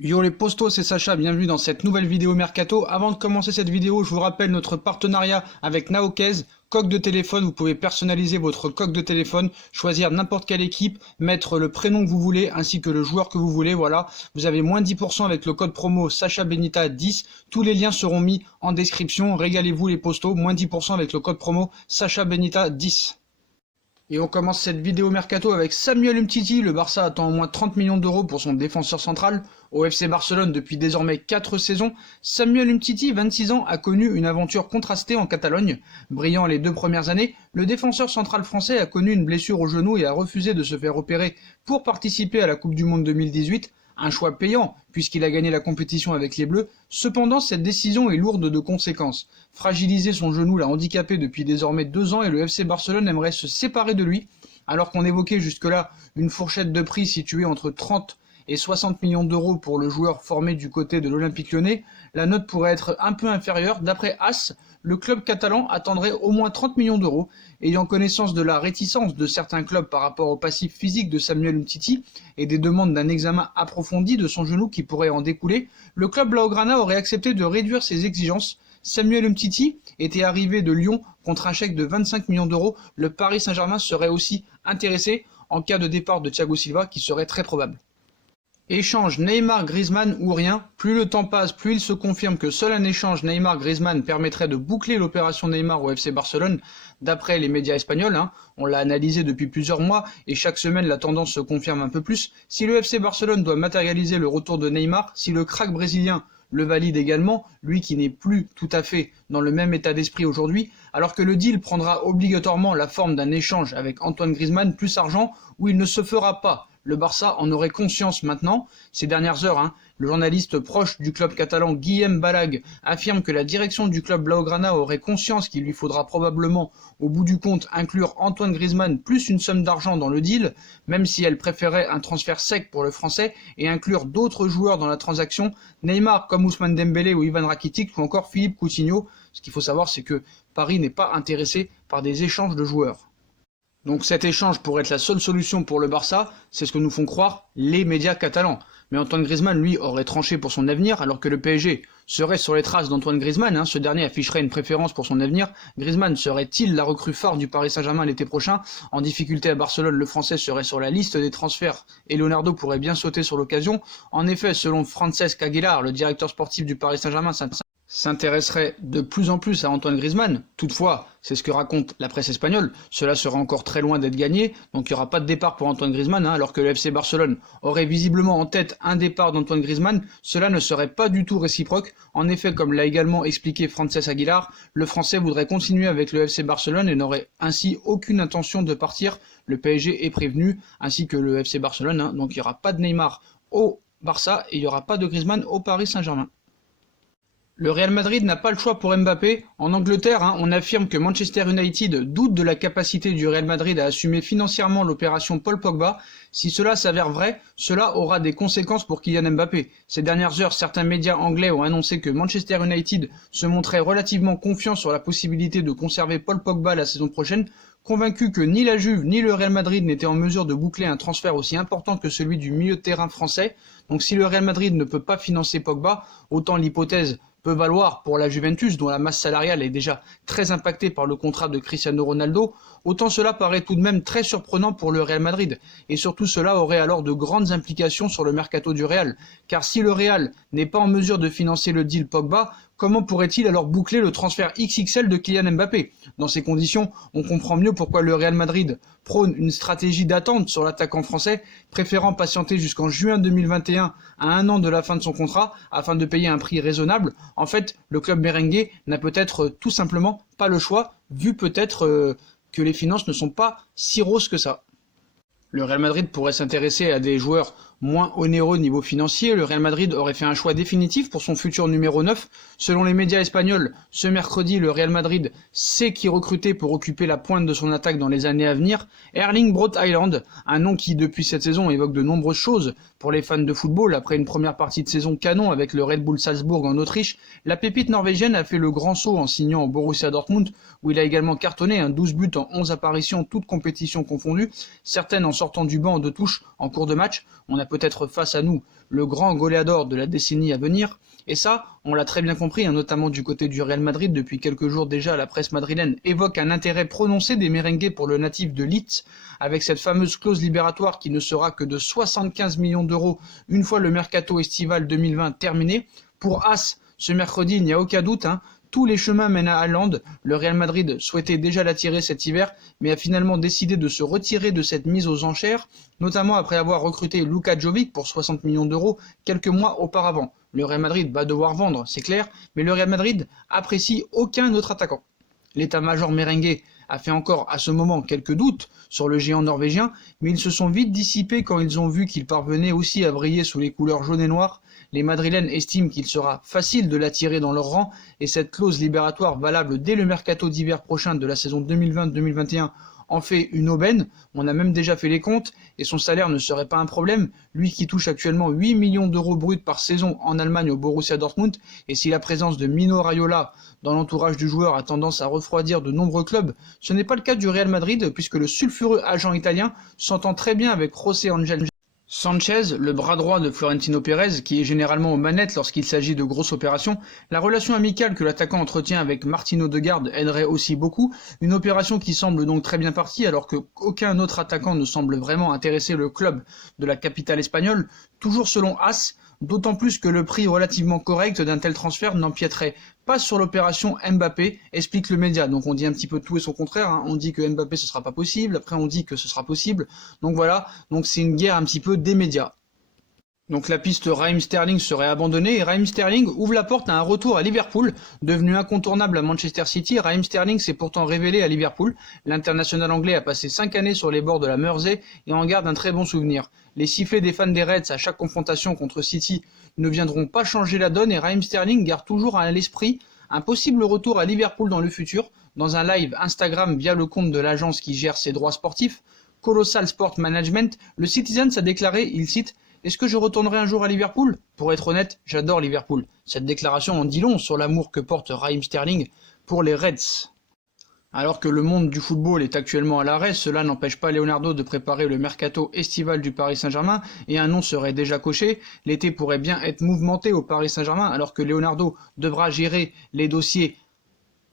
Yo les postos, c'est Sacha, bienvenue dans cette nouvelle vidéo Mercato. Avant de commencer cette vidéo, je vous rappelle notre partenariat avec Naokez, coque de téléphone. Vous pouvez personnaliser votre coque de téléphone, choisir n'importe quelle équipe, mettre le prénom que vous voulez ainsi que le joueur que vous voulez. Voilà, vous avez moins 10% avec le code promo SachaBenita10. Tous les liens seront mis en description. Régalez-vous les postos, moins 10% avec le code promo SachaBenita10. Et on commence cette vidéo Mercato avec Samuel Umtiti. Le Barça attend au moins 30 millions d'euros pour son défenseur central. Au FC Barcelone depuis désormais 4 saisons, Samuel Umtiti, 26 ans, a connu une aventure contrastée en Catalogne. Brillant les 2 premières années, le défenseur central français a connu une blessure au genou et a refusé de se faire opérer pour participer à la Coupe du Monde 2018. Un choix payant, puisqu'il a gagné la compétition avec les Bleus. Cependant, cette décision est lourde de conséquences. Fragiliser son genou l'a handicapé depuis désormais 2 ans et le FC Barcelone aimerait se séparer de lui. Alors qu'on évoquait jusque-là une fourchette de prix située entre 30 et 60 millions d'euros pour le joueur formé du côté de l'Olympique Lyonnais, la note pourrait être un peu inférieure. D'après AS, le club catalan attendrait au moins 30 millions d'euros. Ayant connaissance de la réticence de certains clubs par rapport au passif physique de Samuel Umtiti et des demandes d'un examen approfondi de son genou qui pourrait en découler, le club Blaugrana aurait accepté de réduire ses exigences. Samuel Umtiti était arrivé de Lyon contre un chèque de 25 millions d'euros. Le Paris Saint-Germain serait aussi intéressé en cas de départ de Thiago Silva qui serait très probable. Échange Neymar-Griezmann ou rien, plus le temps passe, plus il se confirme que seul un échange Neymar-Griezmann permettrait de boucler l'opération Neymar au FC Barcelone, d'après les médias espagnols. On l'a analysé depuis plusieurs mois et chaque semaine la tendance se confirme un peu plus. Si le FC Barcelone doit matérialiser le retour de Neymar, si le crack brésilien le valide également, lui qui n'est plus tout à fait dans le même état d'esprit aujourd'hui, alors que le deal prendra obligatoirement la forme d'un échange avec Antoine Griezmann plus argent, où il ne se fera pas. Le Barça en aurait conscience maintenant. Ces dernières heures, le journaliste proche du club catalan Guillem Balag affirme que la direction du club Blaugrana aurait conscience qu'il lui faudra probablement, au bout du compte, inclure Antoine Griezmann plus une somme d'argent dans le deal, même si elle préférait un transfert sec pour le français et inclure d'autres joueurs dans la transaction, Neymar comme Ousmane Dembélé ou Ivan Rakitic ou encore Philippe Coutinho. Ce qu'il faut savoir, c'est que Paris n'est pas intéressé par des échanges de joueurs. Donc cet échange pourrait être la seule solution pour le Barça, c'est ce que nous font croire les médias catalans. Mais Antoine Griezmann, lui, aurait tranché pour son avenir, alors que le PSG serait sur les traces d'Antoine Griezmann. Ce dernier afficherait une préférence pour son avenir. Griezmann serait-il la recrue phare du Paris Saint-Germain l'été prochain? En difficulté à Barcelone, le Français serait sur la liste des transferts et Leonardo pourrait bien sauter sur l'occasion. En effet, selon Francesc Aguilar, le directeur sportif du Paris Saint-Germain, s'intéresserait de plus en plus à Antoine Griezmann. Toutefois, c'est ce que raconte la presse espagnole, cela sera encore très loin d'être gagné, donc il n'y aura pas de départ pour Antoine Griezmann, alors que le FC Barcelone aurait visiblement en tête un départ d'Antoine Griezmann, cela ne serait pas du tout réciproque. En effet, comme l'a également expliqué Francesc Aguilar, le Français voudrait continuer avec le FC Barcelone et n'aurait ainsi aucune intention de partir. Le PSG est prévenu, ainsi que le FC Barcelone, donc il n'y aura pas de Neymar au Barça et il n'y aura pas de Griezmann au Paris Saint-Germain. Le Real Madrid n'a pas le choix pour Mbappé. En Angleterre, on affirme que Manchester United doute de la capacité du Real Madrid à assumer financièrement l'opération Paul Pogba. Si cela s'avère vrai, cela aura des conséquences pour Kylian Mbappé. Ces dernières heures, certains médias anglais ont annoncé que Manchester United se montrait relativement confiant sur la possibilité de conserver Paul Pogba la saison prochaine, convaincu que ni la Juve ni le Real Madrid n'étaient en mesure de boucler un transfert aussi important que celui du milieu de terrain français. Donc si le Real Madrid ne peut pas financer Pogba, autant l'hypothèse peut valoir pour la Juventus, dont la masse salariale est déjà très impactée par le contrat de Cristiano Ronaldo, autant cela paraît tout de même très surprenant pour le Real Madrid. Et surtout cela aurait alors de grandes implications sur le mercato du Real. Car si le Real n'est pas en mesure de financer le deal Pogba, comment pourrait-il alors boucler le transfert XXL de Kylian Mbappé? Dans ces conditions, on comprend mieux pourquoi le Real Madrid prône une stratégie d'attente sur l'attaquant français, préférant patienter jusqu'en juin 2021 à 1 an de la fin de son contrat afin de payer un prix raisonnable. En fait, le club merengue n'a peut-être tout simplement pas le choix, vu peut-être que les finances ne sont pas si roses que ça. Le Real Madrid pourrait s'intéresser à des joueurs moins onéreux niveau financier. Le Real Madrid aurait fait un choix définitif pour son futur numéro 9. Selon les médias espagnols, ce mercredi, le Real Madrid sait qui recruter pour occuper la pointe de son attaque dans les années à venir. Erling Braut Haaland, un nom qui depuis cette saison évoque de nombreuses choses pour les fans de football. Après une première partie de saison canon avec le Red Bull Salzbourg en Autriche, la pépite norvégienne a fait le grand saut en signant au Borussia Dortmund, où il a également cartonné 12 buts en 11 apparitions, toutes compétitions confondues, certaines en sortant du banc de touche en cours de match. On a peut-être face à nous le grand goleador de la décennie à venir. Et ça, on l'a très bien compris, notamment du côté du Real Madrid. Depuis quelques jours déjà, la presse madrilène évoque un intérêt prononcé des merengues pour le natif de Leeds, avec cette fameuse clause libératoire qui ne sera que de 75 millions d'euros une fois le mercato estival 2020 terminé. Pour As, ce mercredi, il n'y a aucun doute, tous les chemins mènent à Haaland. Le Real Madrid souhaitait déjà l'attirer cet hiver, mais a finalement décidé de se retirer de cette mise aux enchères, notamment après avoir recruté Luka Jovic pour 60 millions d'euros quelques mois auparavant. Le Real Madrid va devoir vendre, c'est clair, mais le Real Madrid apprécie aucun autre attaquant. L'état-major merengue a fait encore à ce moment quelques doutes sur le géant norvégien, mais ils se sont vite dissipés quand ils ont vu qu'il parvenait aussi à briller sous les couleurs jaune et noir. Les Madrilènes estiment qu'il sera facile de l'attirer dans leur rang, et cette clause libératoire valable dès le mercato d'hiver prochain de la saison 2020-2021 en fait une aubaine. On a même déjà fait les comptes, et son salaire ne serait pas un problème, lui qui touche actuellement 8 millions d'euros bruts par saison en Allemagne au Borussia Dortmund, et si la présence de Mino Raiola dans l'entourage du joueur a tendance à refroidir de nombreux clubs, ce n'est pas le cas du Real Madrid, puisque le sulfureux agent italien s'entend très bien avec José Ángel Sanchez, le bras droit de Florentino Pérez, qui est généralement aux manettes lorsqu'il s'agit de grosses opérations. La relation amicale que l'attaquant entretient avec Martin Odegaard aiderait aussi beaucoup, une opération qui semble donc très bien partie alors qu'aucun autre attaquant ne semble vraiment intéresser le club de la capitale espagnole, toujours selon As, d'autant plus que le prix relativement correct d'un tel transfert n'empiéterait pas sur l'opération Mbappé, explique le média. Donc on dit un petit peu tout et son contraire, on dit que Mbappé ce sera pas possible, après on dit que ce sera possible, donc voilà, donc c'est une guerre un petit peu des médias. Donc la piste Raheem Sterling serait abandonnée et Raheem Sterling ouvre la porte à un retour à Liverpool. Devenu incontournable à Manchester City, Raheem Sterling s'est pourtant révélé à Liverpool. L'international anglais a passé 5 années sur les bords de la Mersey et en garde un très bon souvenir. Les sifflets des fans des Reds à chaque confrontation contre City ne viendront pas changer la donne et Raheem Sterling garde toujours à l'esprit un possible retour à Liverpool dans le futur. Dans un live Instagram via le compte de l'agence qui gère ses droits sportifs, Colossal Sport Management, le Citizen a déclaré, il cite: est-ce que je retournerai un jour à Liverpool? Pour être honnête, j'adore Liverpool. Cette déclaration en dit long sur l'amour que porte Raheem Sterling pour les Reds. Alors que le monde du football est actuellement à l'arrêt, cela n'empêche pas Leonardo de préparer le mercato estival du Paris Saint-Germain et un nom serait déjà coché. L'été pourrait bien être mouvementé au Paris Saint-Germain alors que Leonardo devra gérer les dossiers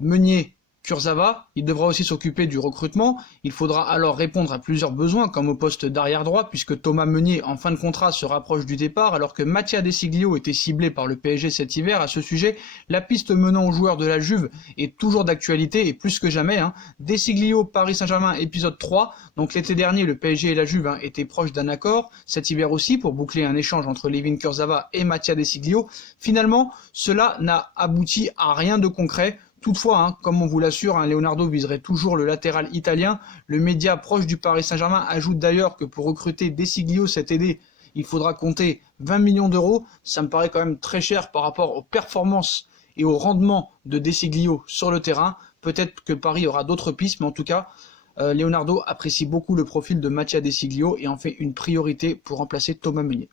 Meunier, Kurzawa, il devra aussi s'occuper du recrutement, il faudra alors répondre à plusieurs besoins comme au poste d'arrière droit puisque Thomas Meunier en fin de contrat se rapproche du départ alors que Mattia De Sciglio était ciblé par le PSG cet hiver. À ce sujet, la piste menant aux joueurs de la Juve est toujours d'actualité et plus que jamais. De Sciglio, Paris Saint-Germain, épisode 3, donc l'été dernier le PSG et la Juve étaient proches d'un accord, cet hiver aussi pour boucler un échange entre Layvin Kurzawa et Mattia De Sciglio. Finalement, cela n'a abouti à rien de concret. Toutefois, comme on vous l'assure, Leonardo viserait toujours le latéral italien. Le média proche du Paris Saint-Germain ajoute d'ailleurs que pour recruter De Sciglio cet été, il faudra compter 20 millions d'euros. Ça me paraît quand même très cher par rapport aux performances et au rendement de De Sciglio sur le terrain. Peut-être que Paris aura d'autres pistes, mais en tout cas, Leonardo apprécie beaucoup le profil de Mattia De Sciglio et en fait une priorité pour remplacer Thomas Meunier.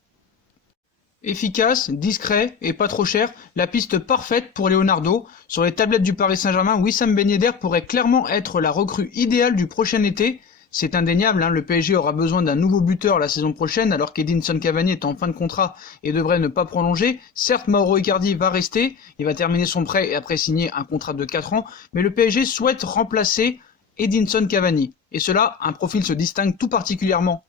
Efficace, discret et pas trop cher, la piste parfaite pour Leonardo. Sur les tablettes du Paris Saint-Germain, Wissam Ben Yedder pourrait clairement être la recrue idéale du prochain été. C'est indéniable, le PSG aura besoin d'un nouveau buteur la saison prochaine alors qu'Edinson Cavani est en fin de contrat et devrait ne pas prolonger. Certes, Mauro Icardi va rester, il va terminer son prêt et après signer un contrat de 4 ans, mais le PSG souhaite remplacer Edinson Cavani. Et cela, un profil se distingue tout particulièrement.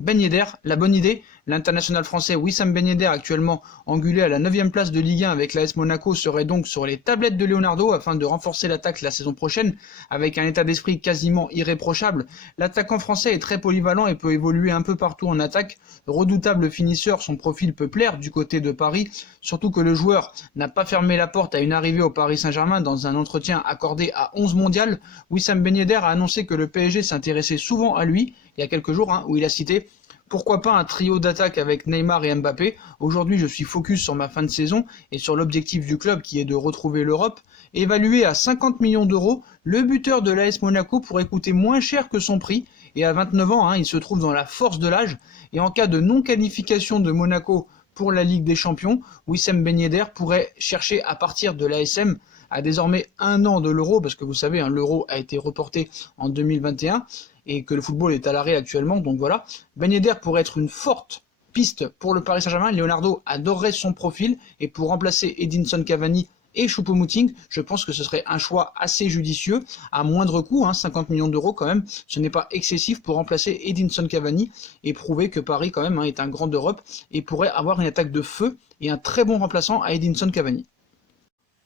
Ben Yedder, la bonne idée, l'international français Wissam Ben Yedder, actuellement angulé à la 9e place de Ligue 1 avec l'AS Monaco, serait donc sur les tablettes de Leonardo afin de renforcer l'attaque la saison prochaine avec un état d'esprit quasiment irréprochable. L'attaquant français est très polyvalent et peut évoluer un peu partout en attaque. Redoutable finisseur, son profil peut plaire du côté de Paris, surtout que le joueur n'a pas fermé la porte à une arrivée au Paris Saint-Germain dans un entretien accordé à 11 mondial. Wissam Ben Yedder a annoncé que le PSG s'intéressait souvent à lui il y a quelques jours, où il a cité: pourquoi pas un trio d'attaque avec Neymar et Mbappé? Aujourd'hui, je suis focus sur ma fin de saison et sur l'objectif du club qui est de retrouver l'Europe. Évalué à 50 millions d'euros, le buteur de l'AS Monaco pourrait coûter moins cher que son prix. Et à 29 ans, il se trouve dans la force de l'âge. Et en cas de non-qualification de Monaco pour la Ligue des Champions, Wissam Ben Yedder pourrait chercher à partir de l'ASM à désormais 1 an de l'Euro, parce que vous savez, l'Euro a été reporté en 2021 et que le football est à l'arrêt actuellement, donc voilà. Ben Yedder pourrait être une forte piste pour le Paris Saint-Germain. Leonardo adorerait son profil et pour remplacer Edinson Cavani et Choupo-Moting, je pense que ce serait un choix assez judicieux, à moindre coût, 50 millions d'euros quand même, ce n'est pas excessif pour remplacer Edinson Cavani et prouver que Paris quand même est un grand d'Europe et pourrait avoir une attaque de feu et un très bon remplaçant à Edinson Cavani.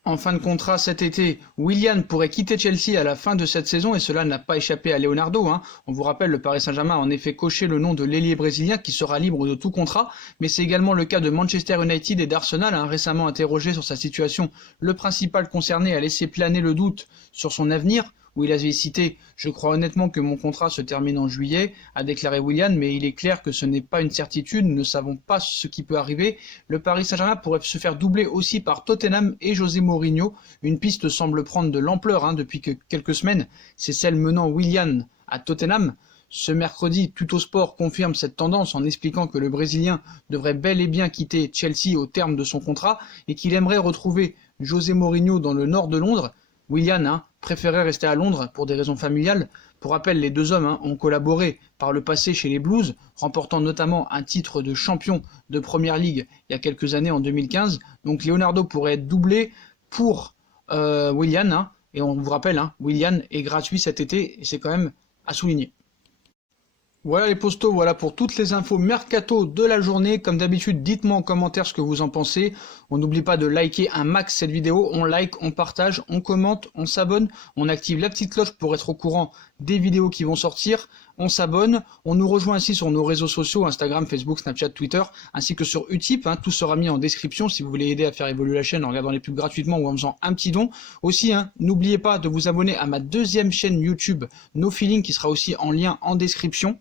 En fin de contrat cet été, Willian pourrait quitter Chelsea à la fin de cette saison et cela n'a pas échappé à Leonardo. On vous rappelle, le Paris Saint-Germain a en effet coché le nom de l'ailier brésilien qui sera libre de tout contrat, mais c'est également le cas de Manchester United et d'Arsenal, récemment interrogé sur sa situation. Le principal concerné a laissé planer le doute sur son avenir, où il avait cité « Je crois honnêtement que mon contrat se termine en juillet », a déclaré Willian, mais il est clair que ce n'est pas une certitude, nous ne savons pas ce qui peut arriver. Le Paris Saint-Germain pourrait se faire doubler aussi par Tottenham et José Mourinho. Une piste semble prendre de l'ampleur depuis quelques semaines, c'est celle menant Willian à Tottenham. Ce mercredi, Tuttosport confirme cette tendance en expliquant que le Brésilien devrait bel et bien quitter Chelsea au terme de son contrat et qu'il aimerait retrouver José Mourinho dans le nord de Londres. Willian préférait rester à Londres pour des raisons familiales. Pour rappel, les deux hommes ont collaboré par le passé chez les Blues, remportant notamment un titre de champion de Première Ligue il y a quelques années en 2015. Donc Leonardo pourrait être doublé pour Willian, et on vous rappelle, Willian est gratuit cet été et c'est quand même à souligner. Voilà les postos, voilà pour toutes les infos mercato de la journée. Comme d'habitude, dites-moi en commentaire ce que vous en pensez. On n'oublie pas de liker un max cette vidéo. On like, on partage, on commente, on s'abonne. On active la petite cloche pour être au courant des vidéos qui vont sortir. On s'abonne. On nous rejoint ainsi sur nos réseaux sociaux, Instagram, Facebook, Snapchat, Twitter, ainsi que sur Utip. Tout sera mis en description si vous voulez aider à faire évoluer la chaîne en regardant les pubs gratuitement ou en faisant un petit don. Aussi, n'oubliez pas de vous abonner à ma deuxième chaîne YouTube, No Feeling, qui sera aussi en lien en description.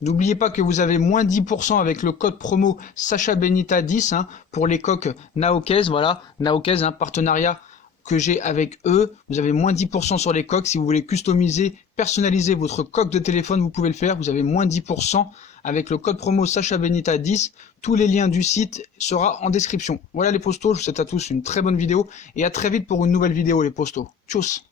N'oubliez pas que vous avez moins 10% avec le code promo Sacha Benita 10 pour les coques Naokez. Voilà, Naokez, partenariat que j'ai avec eux. Vous avez moins 10% sur les coques. Si vous voulez customiser, personnaliser votre coque de téléphone, vous pouvez le faire. Vous avez moins 10% avec le code promo Sacha Benita 10. Tous les liens du site seront en description. Voilà les postos, je vous souhaite à tous une très bonne vidéo et à très vite pour une nouvelle vidéo les postos. Tchuss.